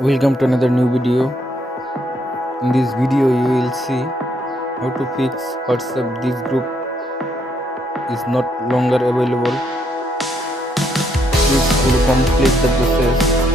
Welcome to another new video. In this video you will see how to fix WhatsApp this group is not longer available. Please complete the process.